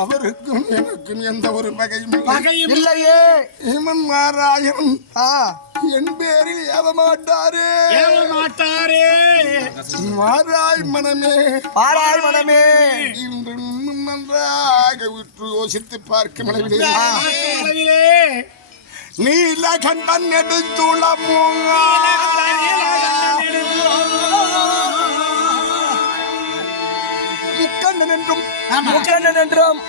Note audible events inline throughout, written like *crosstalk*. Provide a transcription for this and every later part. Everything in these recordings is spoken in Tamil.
அவருக்கும் எனக்கும் எந்த ஒரு பகையும். பகையும் இல்லையே. இவன் நாராயணன். ஆ என் பேரில் ஏவ மாட்டாரு. ஏவ மாட்டாரே. மாறாய் மனமே. பாராய் மனமே. இன்று நன்றாக உற்று யோசித்து பார்க்கும் அளவிலே. அளவிலே. நீல கண்டன் எடுத்துள்ள முக்கண்ணன் என்றும் முக்கண்ணன் என்றும்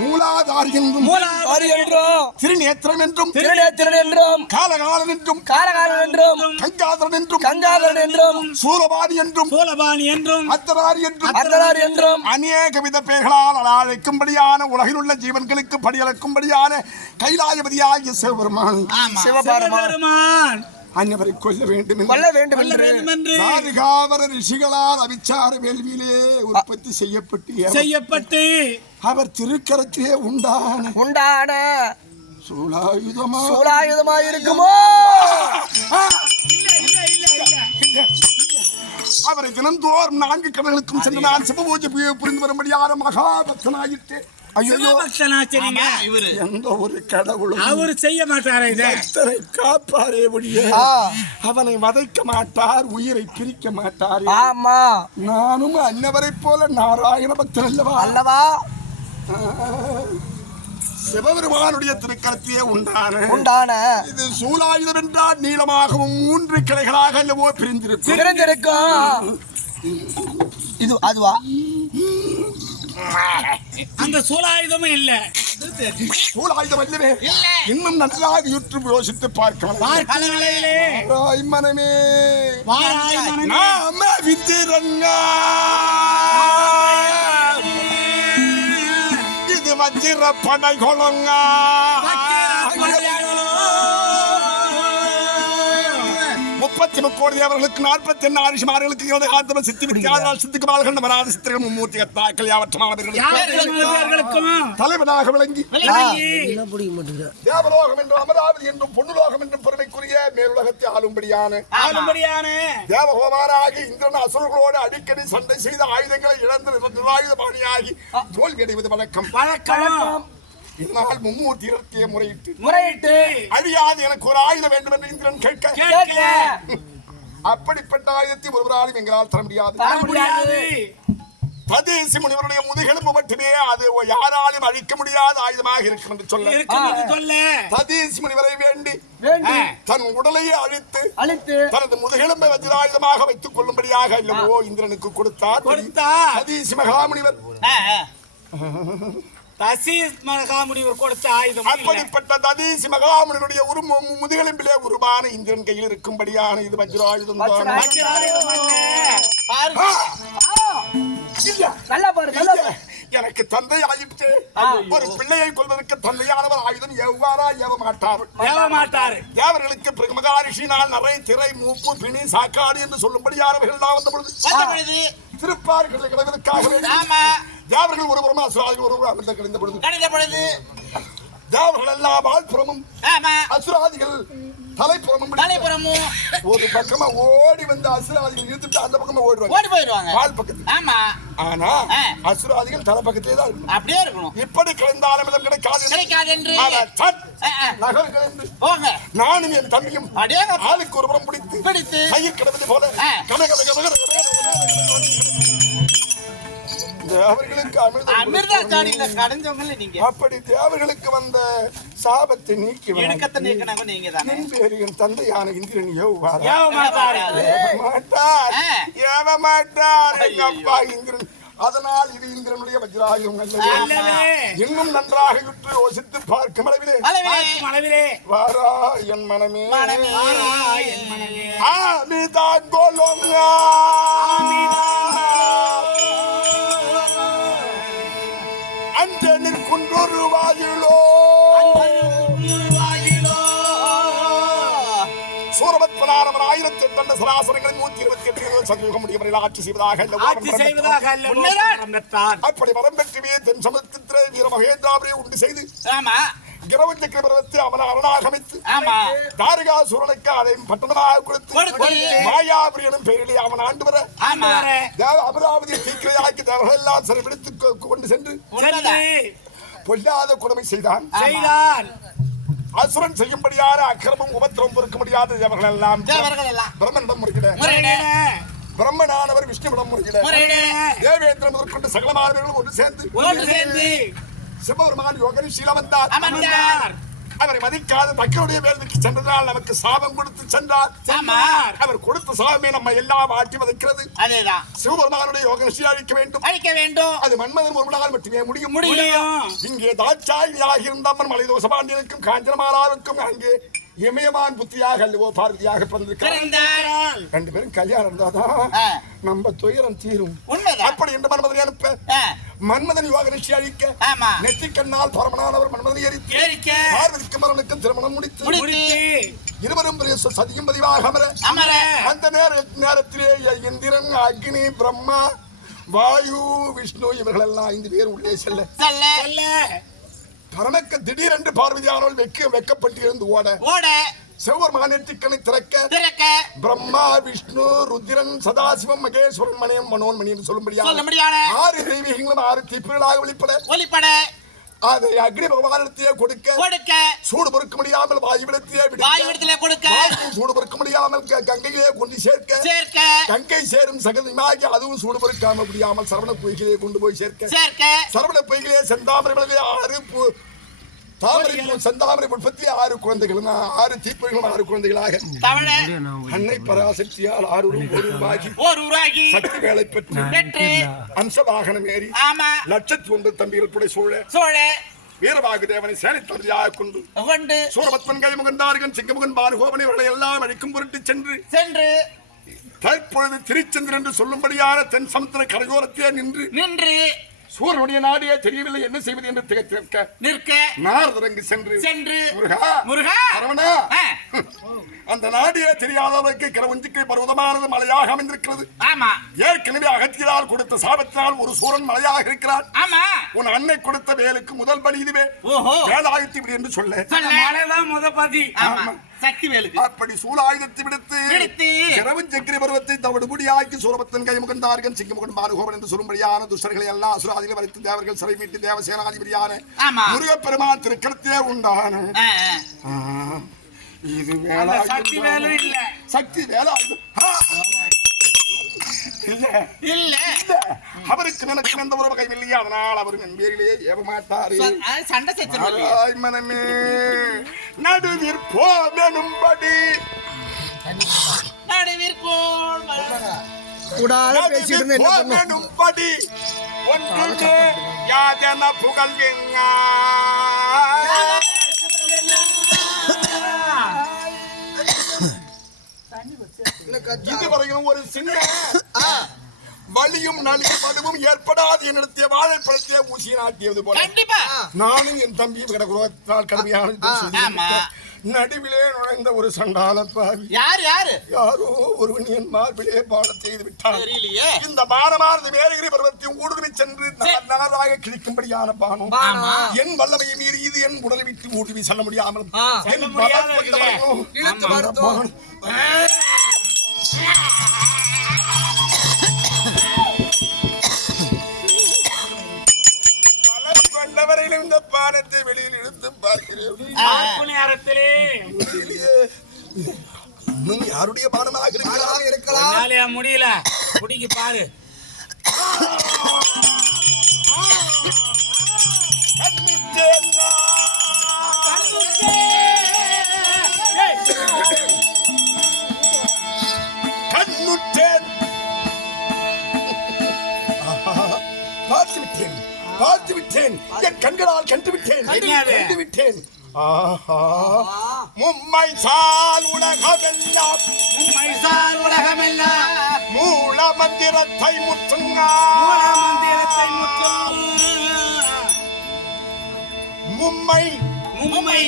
மூலாதாரி என்றும் ஆதி என்றும் திருநேத்திரன் என்றும். திருநேத்திரன் என்றும். காலகாலன் என்றும். காலகாலன் என்றும். கங்காதரன் என்றும். கங்காதரன் என்றும். சூரபாணி என்றும். சோழபாணி என்றும். அத்தராரி என்றும். அத்தனார் என்றும். அநேக வித பெயர்களால் அழைக்கும்படியான உலகில் உள்ள ஜீவன்களுக்கு படியளக்கும்படியான கைலாயபதியாகிய சிவபெருமான். சிவபாரமா பெருமான் அன்னவரை கொல்ல வேண்டும் என்று. கொல்ல வேண்டும் என்று. நாதுகாவர ரிஷிகளால் அவிச்சார வேள்வியிலே உற்பத்தி செய்யப்பட்டு செய்யப்பட்டு. அவர் திருக்கரத்திலே உண்டான உண்டான சூலாயுதமா சூலாயுதமாய் இருக்குமோ அவரை தினந்தோறும் நான்கு கடல்களுக்கும் சென்று நான் சிவபூஜை பு- புரிந்து வரும்படியான மகாபக்தனாயிற்று ஐயோ எந்த ஒரு கடவுளும் அவரு செய்ய மாட்டாரா இத. பக்தரை காப்பாரே ஒழிய அவனை வதைக்க மாட்டார் உயிரை பிரிக்க மாட்டார். ஆமா. நானும் அன்னவரைப் போல நாராயண பக்தன் அல்லவா? அல்லவா? சிவபெருமானுடைய திருக்கரத்திலே உண்டான உண்டான இது சூலாயுதம் என்றால் நீளமாகவும் மூன்று கிளைகளாக அல்லவோ பிரிந்திருக்கும். இது அதுவா? அந்த சூலாயுதமும் இல்ல. சூலாயுதம் அல்லவே. இன்னும் நன்றாக யுற்று யோசித்து பார்க்கலாம். மனமே. நாம வித்திரங்கா. இது வஞ்சிர படை முப்பத்தி முக்கோடி தேவர்களுக்கு நாற்பத்தி எண்ணு ஆரிஷமார்களுக்கு காந்தம சித்தி வித்தியாதனால் சித்திக்கு மால்கள் நமராத சித்திரங்கள் மும்மூர்த்தி கத்தாக்கள் யாவற்றமானவர்களுக்கு யாவர்களுக்கும் தலைவனாக விளங்கி. விளங்கி. தேவலோகம் என்றும் அமராவதி என்றும் பொன்னுலோகம் என்றும் பெருமைக்குரிய மேலுலகத்தை ஆளும்படியான ஆளும்படியான தேவகுமாராகி இந்திரன் அசுரர்களோடு அடிக்கடி சண்டை செய்த ஆயுதங்களை இழந்து நிராயுத பாணியாகி தோல்வி அடைவது வழக்கம். வழக்கம். இதனால் மும்மூர்த்தி இறக்கிய முறையிட்டு முறையிட்டு அழியாது எனக்கு ஒரு ஆயுதம் வேண்டும் என்று இந்திரன் கேட்க. அப்படிப்பட்ட ஆயுதத்தை ஒருவராலும் எங்களால் தர முடியாது. பதேசி முனிவருடைய முதுகெலும்பு மட்டுமே அது யாராலும் அழிக்க முடியாத ஆயுதமாக இருக்கும் என்று சொல்ல. பதேசி முனிவரை வேண்டி தன் உடலையே அழித்து அழித்து தனது முதுகெலும்பை வஜ்ராயுதமாக வைத்துக் கொள்ளும்படியாக இல்லவோ இந்திரனுக்கு கொடுத்தார். கொடுத்தா சதீசி மகாமுனிவர். தசீஸ் மகாமுனிவர் கொடுத்த ஆயுதம். அப்படிப்பட்ட ததீசி மகாமுனிவருடைய முதுகெலும்பிலே உருவான இந்திரன் கையில் இருக்கும்படியான இது வஜ்ராயுதம் எனக்கு தந்தை ஆயிற்று. ஒரு பிள்ளையை கொள்வதற்கு தந்தையானவர் ஆயுதம் எவ்வாறா ஏவ மாட்டார் தேவ மாட்டாரு தேவர்களுக்கு பிரமகாரிஷினால் நிறைய திரை மூப்பு பிணி சாக்காடு என்று சொல்லும்படியானவர்கள் தான் வந்த பொழுது திருப்பார்கள் கிடவதற்காக வேண்டி தேவர்கள் ஒருபுறம் அசுராதிகள் ஒருபுறம் அமிர்த கிடந்த பொழுது. தேவர்கள் எல்லாம் வாழ்புறமும் அசுராதிகள் தலைப்புறமும் தலைப்புறமும். ஒரு பக்கமா ஓடி வந்து அசுராதிகள் இழுத்துட்டு அந்த பக்கமா ஓடுவாங்க. ஓடி போயிடுவாங்க. வாழ் பக்கத்து ஆமா. ஆனா. அசுராதிகள் தலை பக்கத்திலே தான் இருக்கணும் அப்படியே இருக்கணும். இப்படி கிடந்தாலும் இடம் கிடைக்காது கிடைக்காது என்று. நகர் கிடந்து போங்க. நானும் என் தம்பியும் ஆளுக்கு ஒரு புறம் பிடித்து பிடித்து. கையில் கிடந்தது போல ஆ. கட கட தேவர்களுக்கு அமிர்தம் அமிர்தா கடைஞ்சவங்கள நீங்க. அப்படி தேவர்களுக்கு வந்த சாபத்தை நீக்கி நீக்கினவங்க நீங்க தானே. என் தந்தையான இந்திரன் ஏவுவாரா மாட்டாரு ஏவ மாட்டார் எங்க அப்பா இந்திரன். அதனால் இது இந்திரனுடைய வஜ்ராயுதம். இன்னும் நன்றாக யுற்று யோசித்து பார்க்கும் அளவிலே. வாரா என் மனமே. மனமே. வாராய் சூரபத்மனாரவர் ஆயிரத்தி எட்டு சராசரங்கள் நூத்தி இருபத்தி எட்டு சதுரக முடியும் ஆட்சி செய்வதாக அல்லவோ ஆட்சி செய்வதாக அல்லவோ உண்மைதான். வரம் பெற்றான். அப்படி வரம் பெற்றுமே தென் சமுத்திர வீர மகேந்திராவரை உண்டு செய்து ஆமா கிரவஞ்ச கிரபரத்தை அவனை அரணாக அமைத்து ஆமா தாரிகாசுரனுக்கு அதை பட்டணமாக கொடுத்து கொடுத்து. மாயாபுரி எனும் பெயரிலே அவன் ஆண்டு வர அமராவதி தீக்கிரையாக்கி தேவர்கள் எல்லாம் கொண்டு சென்று. பொல்லாத கொடுமை செய்தான் செய்தான் அசுரன் செய்யும்படியான அக்கிரமம் உபத்திரம் பொறுக்க முடியாத. தேவர்கள் எல்லாம் பிரம்மனிடம் முறையிட. பிரம்மனானவர் விஷ்ணுவிடம் முறையிட. தேவேந்திரன் முதற்கொண்டு சகலமானவர்களும் ஒன்று சேர்ந்து. சிவபெருமான் வந்தார் அமர்ந்தார். அவரை மதிக்காத தக்கனுடைய வேலைக்கு சென்றதால் நமக்கு சாபம் கொடுத்து சென்றார். அவர் கொடுத்த சாபமே நம்ம எல்லாம் ஆட்டி வதைக்கிறது அதேதான். சிவபெருமானுடைய யோகனிஷி அழிக்க வேண்டும். அழிக்க வேண்டும். அது மன்மதன் ஒரு நாள் மட்டுமே முடியும். முடியும். இங்கே தாட்சாயினியாக இருந்தம்மன் மலை தோசபாண்டியனுக்கும் காஞ்சனமாலாவுக்கும் அங்கே இமயமான் புத்தியாக அல்லவோ பார்வதியாக பிறந்திருக்கிறார். பிறந்தார். ரெண்டு பேரும் கல்யாணம் இருந்தாதான். நம்ம துயரம் தீரும். உண்மைதான். அப்படி என்று மன்மதனை அனுப்ப மன்மதன் யோக நிஷி அழிக்க நெற்றிக்கண்ணால் பரமனானவர் மன்மதனை எரித்து ஏறிக்க பார்வதிக்கும் மரனுக்கும் திருமணம் முடித்து முடி- முடித்து. இருவரும் சதியும் பதிவாக அமர அமர. அந்த நேர நேரத்திலே இந்திரன் அக்னி பிரம்மா வாயு விஷ்ணு இவர்கள் எல்லாம் ஐந்து பேர் உள்ளே செல்ல. செல்ல. பரமக்க திடீரென்று பார்வதியானவள் வெக்க வெக்கப்பட்டு இருந்து ஓட. ஓட. செவ்வர் மாநெற்றிக்கனை திறக்க. திறக்க. பிரம்மா விஷ்ணு ருத்திரன் சதாசிவம் மகேஸ்வரன் மணியம் மனோன்மணி என்று சொல்லும்படியாக சொல்ல முடியான ஆறு தெய்வீகங்களும் ஆறு தீப்புகளாக வெளிப்பட. ஒளிப்பட அதை அக்னி பகவானிடத்தையே கொடுக்க கொடுக்க. சூடு பொறுக்க முடியாமல் வாயுவிடத்தையே வாயு விடுக்க. இடத்துல கொடுக்க. சூடு பொறுக்க முடியாமல் கங்கையிலே கொண்டு சேர்க்க. சேர்க்க. கங்கை சேரும் சகதியுமாகி அதுவும் சூடு பொறுக்காம முடியாமல் சரவண பொய்கிலே கொண்டு போய் சேர்க்க. சேர்க்க. சரவண பொய்கிலே செந்தாமரை விளவே ஆறு பூ தாமரை பூ செந்தாமரை உற்பத்தி ஆறு குழந்தைகளும் ஆறு தீப்பொறிகளும் ஆறு குழந்தைகளாக. அன்னை பராசக்தியால் ஓர் உருவாகி சக்தி வேலை பெற்று பெற்று. அம்ச வாகனம் ஏறி ஆமா. லட்சத்தி ஒன்று தம்பிகள் புடை சூழ. சோழ. வீரபாகு தேவனை சேனைத்தந்தியாக கொண்டு. கொண்டு. சூரபத்மன் கை முகந்தார்கள் சிங்கமுகன் பானுகோபனை இவர்களை எல்லாம் அழிக்கும் பொருட்டு சென்று. சென்று. தற்பொழுது திருச்சந்திரன் என்று சொல்லும்படியான தென் சமுத்திர கரையோரத்தே நின்று. நின்று. சூரனுடைய நாடியே தெரியவில்லை என்ன செய்வது என்று திகைத்திருக்க. நிற்க. நாரதரங்கு சென்று சென்று. முருகா முருகா. சரவணா. ஆ, அந்த நாடியே தெரியாதவருக்கு கிரவஞ்சிக்கை பர்வதமானது மலையாக அமைந்திருக்கிறது. ஆமா. ஏற்கனவே அகத்தியரால் கொடுத்த சாபத்தினால் ஒரு சூரன் மலையாக இருக்கிறார் ஆமா. உன் அன்னை கொடுத்த வேலுக்கு முதல் படி இதுவே. ஓஹோ. வேலாயுத்தி விடு என்று சொல்ல. சொல்ல. மழைதான் முத பாதி ஆமா. சக்தி வேலுக்கு. அப்படி சூலாயுதத்தை விடுத்து. கிரவன் சக்கரி பருவத்தை தவிடு முடியாக்கி சூரபத்தன் கை முகந்தார்கள் சிங்கமுகன் பாருகோபன் என்று சொல்லும்படியான துஷ்டர்களை எல்லாம் அசுராதிகள் வரைத்து தேவர்கள் சிறை மீட்டு தேவசேனாதிபதியான. முருகப்பெருமான் திருக்கரத்தே உண்டான இது வேலாயுதம் சக்தி வேலு இல்ல. சக்தி ஆ. இல்ல. இல்ல. இல்ல. அவருக்கு எனக்கு எந்த ஒரு வகையும் இல்லையா அதனால் அவர் என் பேரிலேயே ஏவ மாட்டாரு. சொ- ஆ, சண்டை செச்சு ஆராய் மனமே. நடுவிற் போதனும்படி நடுவிற்கோள் கூடாத பேசிட்டு என்ன பண்ணும் யாதென புகழ்கிங்க இதுவரையும் ஒரு சின்ன வலியும் நலியும் மடுவும் ஏற்படாது. என்னிடத்திய வாழைப்பழத்தையே ஊசி நாட்டியது போல. கண்டிப்பா. நானும் என் தம்பியும் கிடக்குறதால் கடுமையான. நடுவிலே நுழைந்த ஒரு சண்டால பாவி. யாரு யாரு? யாரோ ஒருவன் என் மார்பிலே பாடம் செய்து விட்டான். தெரியலையே. இந்த பானமானது மேலகிரி பருவத்தை ஊடுருவி சென்று நார் நாராக கிழிக்கும்படியான பானம். ஆமா. என் வல்லமையை மீறி இது என் உடலை விட்டு ஊடுருவி செல்ல முடியாமல். என் கொண்டவரையிலும் இந்த பானத்தை வெளியில் இழுத்து பார்க்கிறேன். நேரத்திலே. இன்னும் யாருடைய பானமாக இருக்கலாம்? என்னாலயா முடியல? குடிக்கு பாரு. ஏய், பார்த்து விட்டேன். என் கண்களால் கண்டு விட்டேன்? கண்டு விட்டேன். மும்மை சால் உலகமெல்லாம். மும்மைசார் உலகமெல்லாம். மூல மந்திரத்தை முற்றுங்கா. மூல மந்திரத்தை மும்மை. மும்மை. மும்மை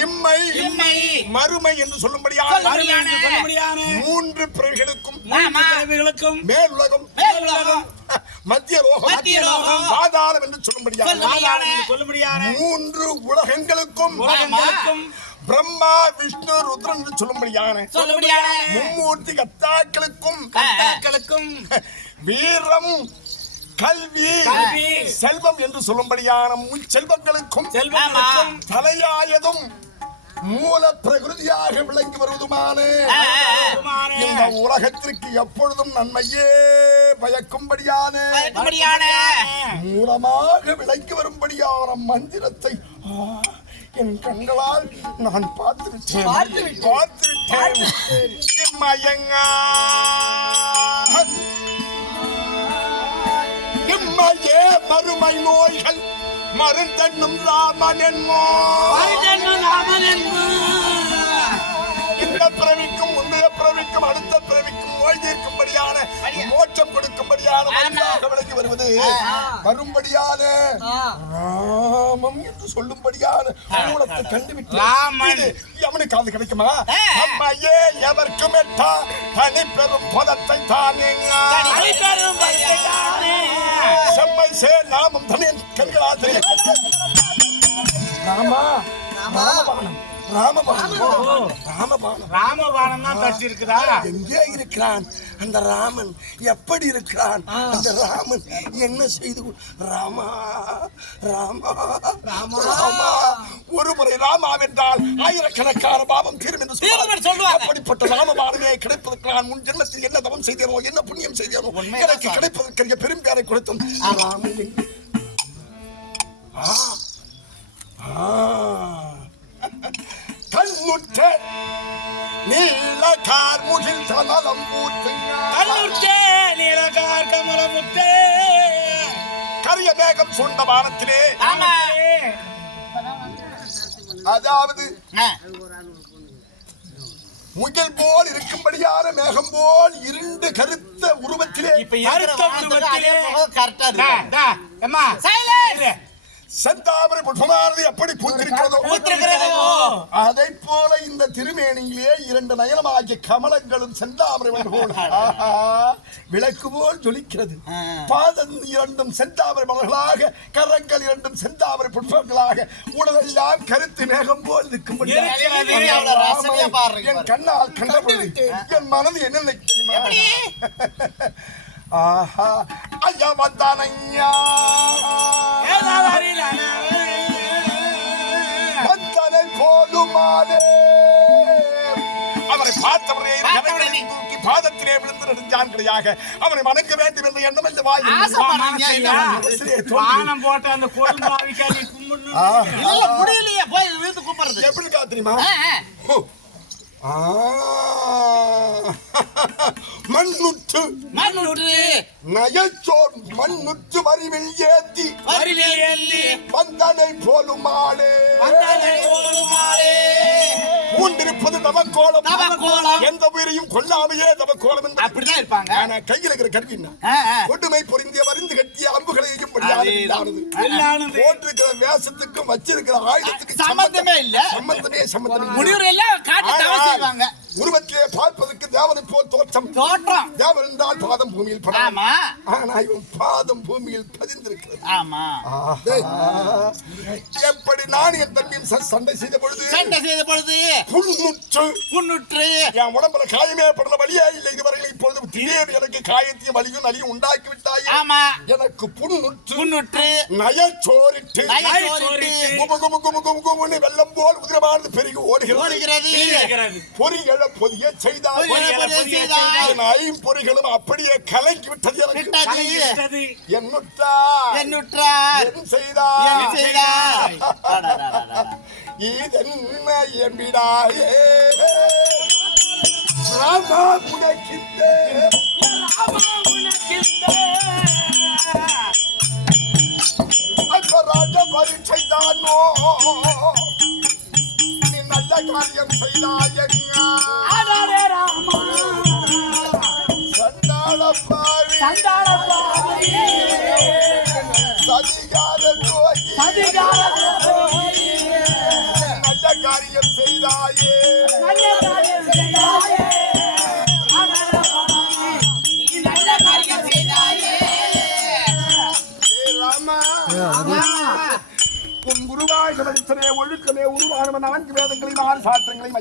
இம்மை. இம்மை. மறுமை என்று சொல்லும்படியாக அருமை என்று சொல்ல முடியாத மூன்று பிறவிகளுக்கும் மூன்று பிறவிகளுக்கும் மேலுலகம். மேலுலகம். மத்திய லோகம் மத்திய லோகம். பாதாளம் என்று சொல்லும்படியாக சொல்லும்படியான. மூன்று உலகங்களுக்கும் உலகங்களுக்கும் பிரம்மா விஷ்ணு ருத்ரன் என்று சொல்லும்படியான சொல்லும்படியான மும்மூர்த்தி கத்தாக்களுக்கும் கர்த்தாக்களுக்கும் வீரம் கல்வி கல்வி, செல்வம் என்று சொல்லும்படியான முச்செல்வங்களுக்கும் செல்வங்களுக்கும் தலையாயதும் மூல பிரகிருதியாக விளங்கி வருவதுமான இந்த உலகத்திற்கு எப்பொழுதும் நன்மையே பயக்கும்படியான பயக்கும்படியான மூலமாக விளங்கி வரும்படியான மந்திரத்தை என் கண்களால் நான் பார்த்து விட்டேன் பார்த்து விட்டேன் இம்மயங்கா இம்மையே மறுமை நோய்கள் மருந்தன்னும் ராமன் என்பு. இந்த பிறவிக்கும் முந்தைய பிறவிக்கும் அடுத்த வருவது வரும்படியான ராமம் என்று சொல்லும்படியான மூலத்தை கண்டுவிட்டு அவனுக்கு அது கிடைக்குமா? ஆ. அம்மையே எவர்க்கும் எட்டா தனி. பெரும் பதத்தை தானே. செம்மை சே நாமம் தனியன் கண்களால் தெரிய ராமா ராமபானம் ராமபானம். ராமபானம் ராமபானம். தான் தச்சு இருக்குதா எங்கே இருக்கிறான்? அந்த ராமன் எப்படி இருக்கிறான்? அந்த ராமன் என்ன செய்து ராமா ராமா ராமா. ஒரு முறை ராமா வென்றால் ஆயிரக்கணக்கான பாவம் தீரும் என்று. சொல்வார்கள். அப்படிப்பட்ட ராமபானமே கிடைப்பதற்கு நான் முன் ஜென்மத்தில் என்ன தவம் செய்தேனோ என்ன புண்ணியம் செய்தேனோ எனக்கு சார். கிடைப்பதற்கரிய பெரும்பாரை கொடுத்தும் ராமன்? ஆ. ஆ. கண்ணுற்ற நீல கார்முகில் சமலம் ஊற்றுங்க கல்லுற்றே நீலகார் கமலமுத்தே கரிய மேகம் சூழ்ந்த வானத்திலே. ஆமா. அதாவது. முகில் போல் இருக்கும்படியான மேகம் போல் இருண்டு கருத்த உருவத்திலே. கருத்த உருவத்திலே. கரெக்டா. செந்தாமரை புஷ்பமானது எப்படி பூத்திருக்கிறதோ. பூத்திருக்கிறதோ. அதை போல இந்த திருமேனியிலே இரண்டு நயனமாகிய கமலங்களும் செந்தாமரை விளக்கு போல் ஜொலிக்கிறது. பாதம் இரண்டும் செந்தாமரை மலர்களாக கரங்கள் இரண்டும் செந்தாமரை புஷ்பங்களாக உடலெல்லாம் கருத்து மேகம் போல் பாடுறீங்க என். கண்ணால் கண்டபொழுது என் மனது என்ன எப்படி? ஆஹா. ஐயா வந்தான் போதுமானே அவரை பார்த்தவரே பார்த்தவுடனே. தூக்கி பாதத்திலே விழுந்து நெடுஞ்சான்களையாக அவனை வணங்க வேண்டும் என்ற எண்ணம் இந்த வாய் ஆசைப்படுறீங்க, என்ன மனசிலே தோன்றி. வானம் போட்ட அந்த. இல்ல முடியலையே போய் வீட்டு கூப்பிடுறது எப்படி. ஹோ. ஆ. மண்ணுற்று மண்ணுற்று நயச்சோர் மண்ணுற்று வரிவில் ஏந்தி வரிவில் ஏந்தி வந்தனை போலுமாளே வந்தனை போலுமாளே. பூண்டிருப்பது தவக்கோலம் தவக்கோலம். எந்த உயிரையும் கொல்லாமையே தவக்கோலம் அப்படிதான் இருப்பாங்க ஆனா கையில் இருக்கிற ஆ. கொடுமை பொருந்திய மருந்து கட்டிய அம்புகளையும் போட்டிருக்கிற வேஷத்துக்கும் வச்சிருக்கிற ஆயுதத்துக்கு சம்பந்தமே இல்ல. சம்பந்தமே சம்பந்தமே. முடிவுரை எல்லாம் காட்டி ஆனால் செய்வாங்க உருவத்திலே பார்ப்பதற்கு தேவனை போல் தோற்றம். தோற்றம். தேவன் என்றால் பாதம் பூமியில் படாது. ஆமா. ஆனா இவன் பாதம் பூமியில் பதிந்திருக்கிறது. ஆமா. எப்படி நான் என் தம்பியும் சண்டை செய்த பொழுது சண்டை செய்த பொழுது புண்ணுற்று புண்ணுற்று என் உடம்புல காயமே படல வழியே இல்லை. இதுவரையில் இப்பொழுது திடீர்னு எனக்கு காயத்தையும் வலியும் நலியும் உண்டாக்கி விட்டாய் ஆமா. எனக்கு புண்ணுற்று புண்ணுற்று குபு குபுன்னு வெள்ளம் போல் உதிரமானது பெருகி ஓடுகிறது. ஓடுகிறது. பொறிகள பொதிய செய்தாய். என் ஐம்பொறிகளும் அப்படியே கலங்கி விட்டது எனக்கு. என்னுற்றா என்னுற்றார் என் செய்தார். அடடடடடட. *laughs* இதென்ன எம்பிடாயே ராமா உனக்கித்தே அற்பராஜ பரீட்சை தானோ? நீ நல்ல காரியம் செய்தாயங்க பாவி. சதிகார நான்கு வேதங்களையும் ஆறு சாஸ்திரங்களையும்